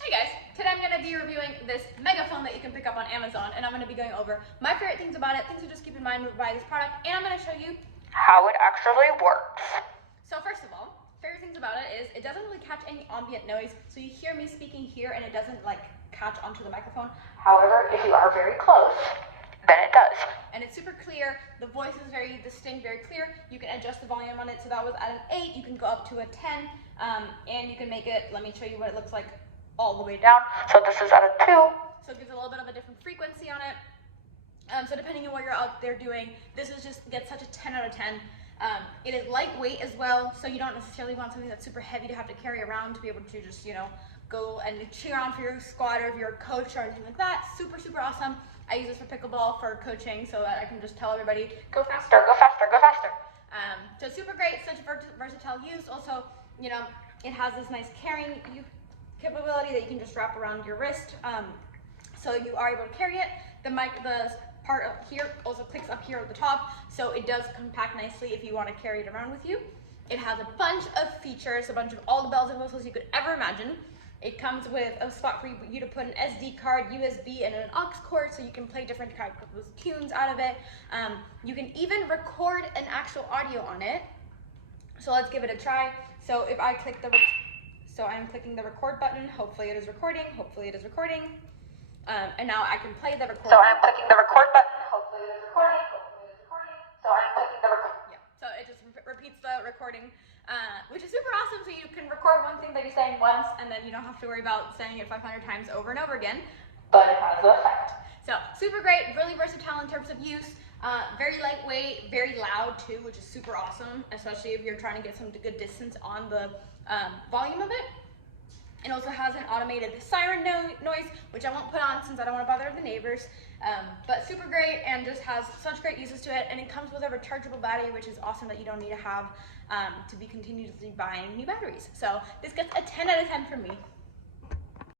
Hey guys, today I'm going to be reviewing this Megaphone that you can pick up on Amazon, and I'm going to be going over my favorite things about it, things to just keep in mind when buying this product, and I'm going to show you how it actually works. So first of all, favorite things about it is it doesn't really catch any ambient noise, so you hear me speaking here and it doesn't like catch onto the microphone. However, if you are very close, then it does. And it's super clear, the voice is very distinct, very clear. You can adjust the volume on it, so that was at an 8, you can go up to a 10, and you can make it, let me show you what it looks like all the way down. So this is at a 2. So it gives a little bit of a different frequency on it. So depending on what you're out there doing, this is just gets such a 10 out of 10. It is lightweight as well, so you don't necessarily want something that's super heavy to have to carry around to be able to just, you know, go and cheer on for your squad or if you're a coach or anything like that. Super, super awesome. I use this for pickleball, for coaching, so that I can just tell everybody, Go faster, go faster, go faster. So super great, such a versatile use. Also, you know, it has this nice carrying capability that you can just wrap around your wrist. So you are able to carry it. The part up here also clicks up here at the top, so it does compact nicely if you want to carry it around with you. It has a bunch of features, a bunch of all the bells and whistles you could ever imagine. It comes with a spot for you to put an SD card, USB, and an aux cord, so you can play different kinds of tunes out of it. You can even record an actual audio on it. So let's give it a try. So if I click I'm clicking the record button. Hopefully it is recording. Hopefully it is recording. And now I can play the record. So I'm clicking the record button. Hopefully it is recording. Hopefully it is recording. So I'm clicking the record. Yeah. So it just repeats the recording, which is super awesome. So you can record one thing that you're saying once, and then you don't have to worry about saying it 500 times over and over again. But it has the effect. So super great, really versatile in terms of use. Very lightweight, very loud too, which is super awesome, especially if you're trying to get some good distance on the volume of it. It also has an automated siren noise, which I won't put on since I don't want to bother the neighbors, but super great and just has such great uses to it. And it comes with a rechargeable battery, which is awesome that you don't need to have to be continuously buying new batteries. So this gets a 10 out of 10 from me.